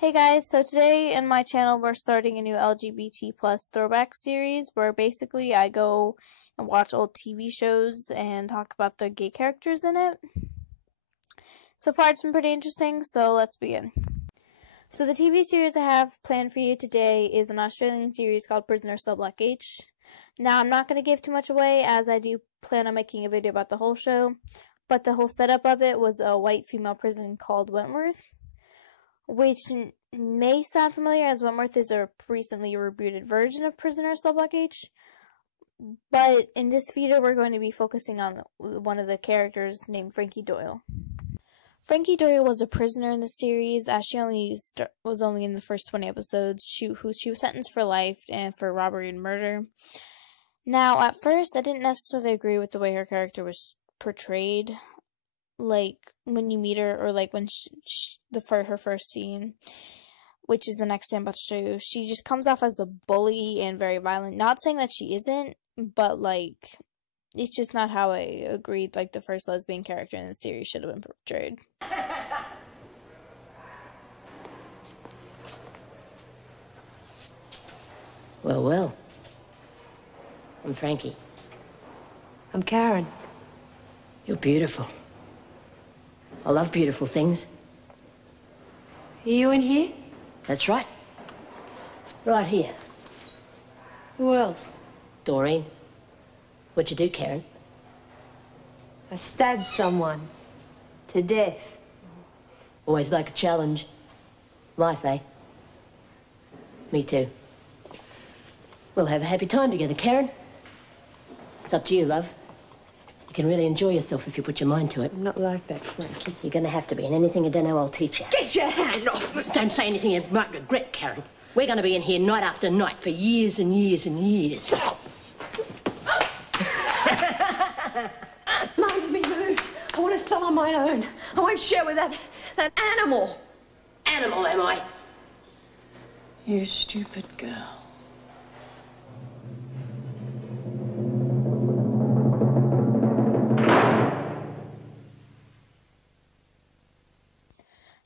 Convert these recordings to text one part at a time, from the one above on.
Hey guys, so today in my channel we're starting a new LGBT plus throwback series where basically I go and watch old TV shows and talk about the gay characters in it. So far it's been pretty interesting, so let's begin. So the TV series I have planned for you today is an Australian series called Prisoner Cell Block H. Now I'm not going to give too much away as I do plan on making a video about the whole show, but the whole setup of it was a white female prison called Wentworth, which may sound familiar as Wentworth is a recently rebooted version of Prisoner Cell Block H. But in this video we're going to be focusing on one of the characters named Frankie Doyle. Frankie Doyle was a prisoner in the series as she was only in the first 20 episodes. She was sentenced for life and for robbery and murder. Now at first I didn't necessarily agree with the way her character was portrayed. Like when you meet her, or like when her first scene, which is the next thing I'm about to show you, she just comes off as a bully and very violent. Not saying that she isn't, but like it's just not how I agreed like the first lesbian character in the series should have been portrayed. Well. I'm Frankie. I'm Karen. You're beautiful. I love beautiful things. Are you in here? That's right. Right here. Who else? Doreen. What'd you do, Karen? I stabbed someone. To death. Always like a challenge. Life, eh? Me too. We'll have a happy time together, Karen. It's up to you, love. You can really enjoy yourself if you put your mind to it. I'm not like that, Frankie. You're going to have to be, and anything you don't know, I'll teach you. Get your hand off! Don't say anything you might regret, Karen. We're going to be in here night after night for years and years and years. Mine's been moved. I want to sell on my own. I won't share with that animal. Animal, am I? You stupid girl.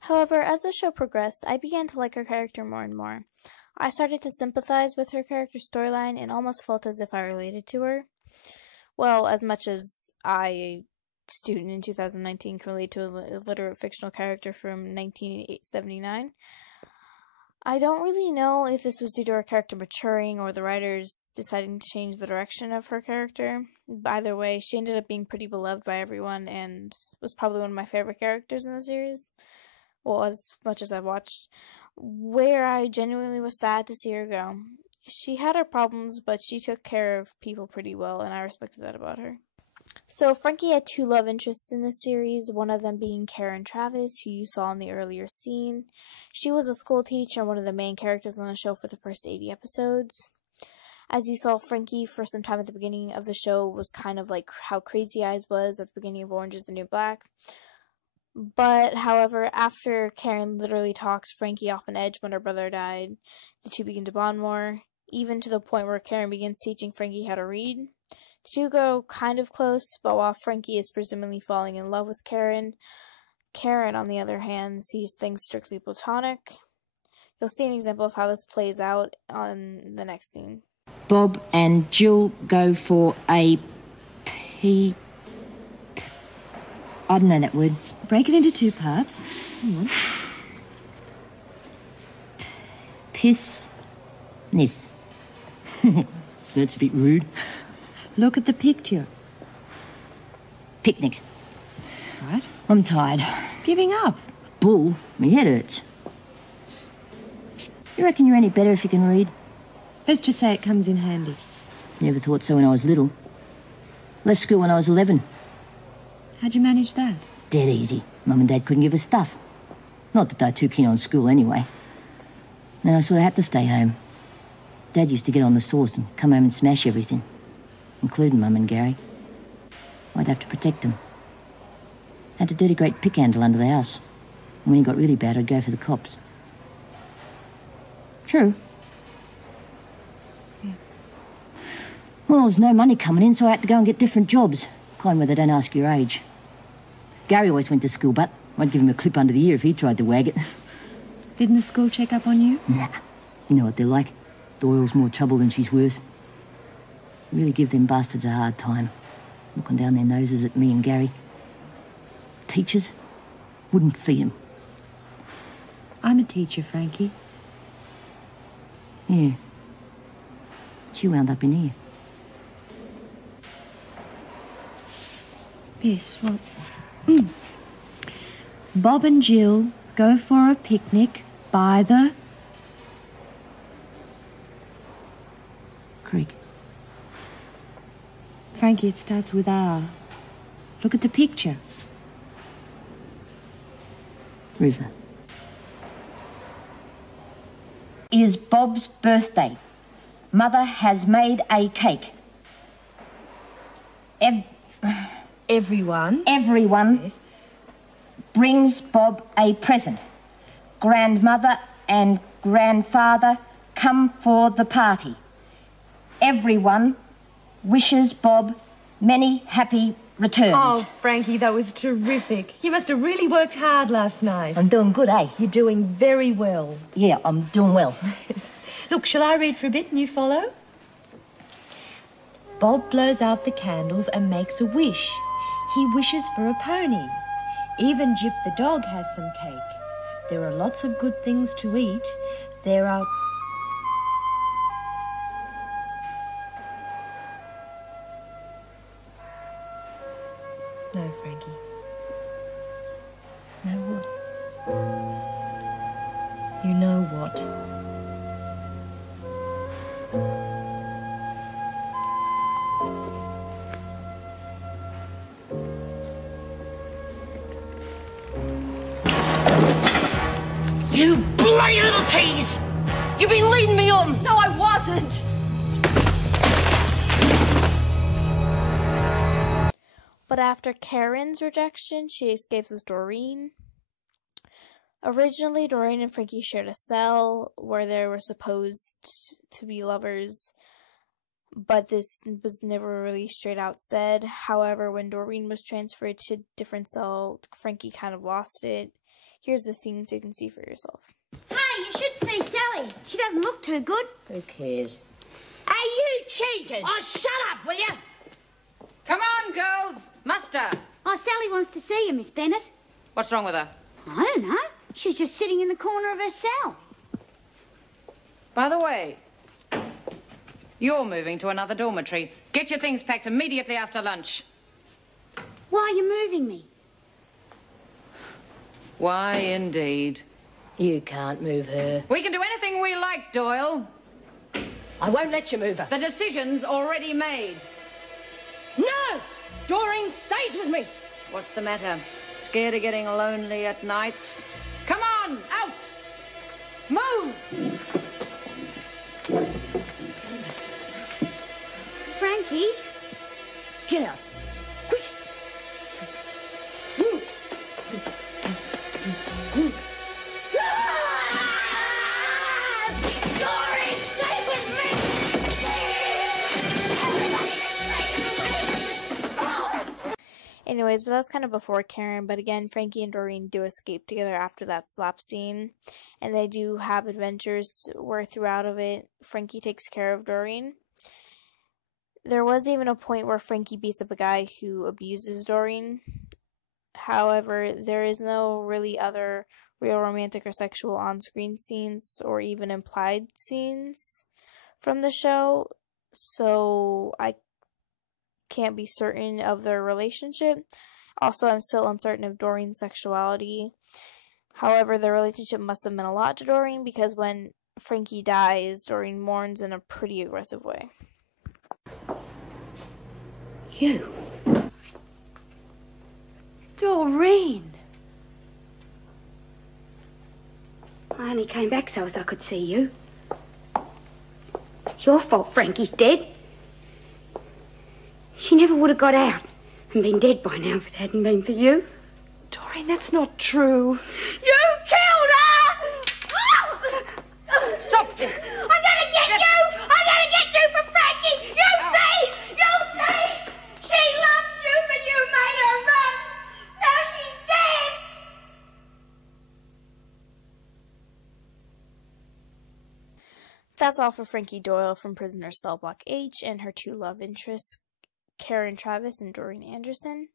However, as the show progressed, I began to like her character more and more. I started to sympathize with her character's storyline and almost felt as if I related to her. Well, as much as I, a student in 2019, can relate to a literate fictional character from 1979. I don't really know if this was due to her character maturing or the writers deciding to change the direction of her character. Either way, she ended up being pretty beloved by everyone and was probably one of my favorite characters in the series. Well, as much as I've watched, where I genuinely was sad to see her go. She had her problems, but she took care of people pretty well, and I respected that about her. So Frankie had two love interests in this series, one of them being Karen Travis, who you saw in the earlier scene. She was a school teacher and one of the main characters on the show for the first 80 episodes. As you saw, Frankie, for some time at the beginning of the show, was kind of like how Crazy Eyes was at the beginning of Orange is the New Black. But, however, after Karen literally talks Frankie off an edge when her brother died, the two begin to bond more, even to the point where Karen begins teaching Frankie how to read. The two go kind of close, but while Frankie is presumably falling in love with Karen, on the other hand, sees things strictly platonic. You'll see an example of how this plays out on the next scene. Bob and Jill go for a I don't know that word. Break it into two parts. Pissness. That's a bit rude. Look at the picture. Picnic. Right. I'm tired. Giving up. Bull, my head hurts. You reckon you're any better if you can read? Let's just say it comes in handy. Never thought so when I was little. Left school when I was 11. How'd you manage that? Dead easy. Mum and Dad couldn't give us stuff. Not that they're too keen on school anyway. Then I sort of had to stay home. Dad used to get on the sauce and come home and smash everything, including Mum and Gary. I'd have to protect them. Had a dirty great pick handle under the house. And when he got really bad, I'd go for the cops. True. Yeah. Well, there was no money coming in, so I had to go and get different jobs. Kind where they don't ask your age. Gary always went to school, but I'd give him a clip under the ear if he tried to wag it. Didn't the school check up on you? Nah. You know what they're like. Doyle's more trouble than she's worth. Really give them bastards a hard time. Looking down their noses at me and Gary. Teachers wouldn't feed them. I'm a teacher, Frankie. Yeah. She wound up in here. Yes, what? Bob and Jill go for a picnic by the Creek. Frankie, it starts with R. Look at the picture. River. Is Bob's birthday. Mother has made a cake. Everyone. Everyone Yes. brings Bob a present. Grandmother and grandfather come for the party. Everyone wishes Bob many happy returns. Oh, Frankie, that was terrific. You must have really worked hard last night. I'm doing good, eh? You're doing very well. Yeah, I'm doing well. Look, shall I read for a bit and you follow? Bob blows out the candles and makes a wish. He wishes for a pony. Even Jip the dog has some cake. There are lots of good things to eat. There are... No, Frankie. No what? You know what? You bloody little tease! You've been leading me on! No, I wasn't. But after Karen's rejection, she escapes with Doreen. Originally, Doreen and Frankie shared a cell where they were supposed to be lovers, but this was never really straight out said. However, when Doreen was transferred to a different cell, Frankie kind of lost it. Here's the scene so you can see for yourself. Hey, you should see Sally. She doesn't look too good. Who cares? Hey, you cheated. Oh, shut up, will you? Come on, girls. Muster. Oh, Sally wants to see you, Miss Bennett. What's wrong with her? I don't know. She was just sitting in the corner of her cell. By the way, you're moving to another dormitory. Get your things packed immediately after lunch. Why are you moving me? Why, indeed. You can't move her. We can do anything we like, Doyle. I won't let you move her. The decision's already made. No! Doreen stays with me. What's the matter? Scared of getting lonely at nights? Come on, out! Move! Frankie? Get out. Quick. Doreen, stay with me! Anyways, but that was kind of before Karen, but again, Frankie and Doreen do escape together after that slap scene, and they do have adventures where throughout of it, Frankie takes care of Doreen. There was even a point where Frankie beats up a guy who abuses Doreen. However, there is no really other real romantic or sexual on-screen scenes or even implied scenes from the show, so I can't be certain of their relationship. Also, I'm still uncertain of Doreen's sexuality. However, their relationship must have meant a lot to Doreen because when Frankie dies, Doreen mourns in a pretty aggressive way. You. Doreen. I only came back so as I could see you. It's your fault Frankie's dead. She never would have got out and been dead by now if it hadn't been for you. Doreen, that's not true. You killed her! Stop this! I'm gonna get you! I'm gonna get you for Frankie! You see! You see! She loved you, but you made her run! Now she's dead! that's all for Frankie Doyle from Prisoner Cell Block H and her two love interests, Karen Travis and Doreen Anderson.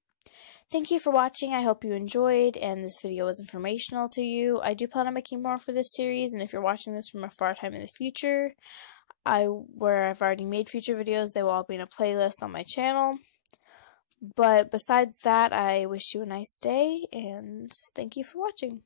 Thank you for watching. I hope you enjoyed and this video was informational to you. I do plan on making more for this series, and if you're watching this from a far time in the future, where I've already made future videos, they will all be in a playlist on my channel. But besides that, I wish you a nice day, and thank you for watching.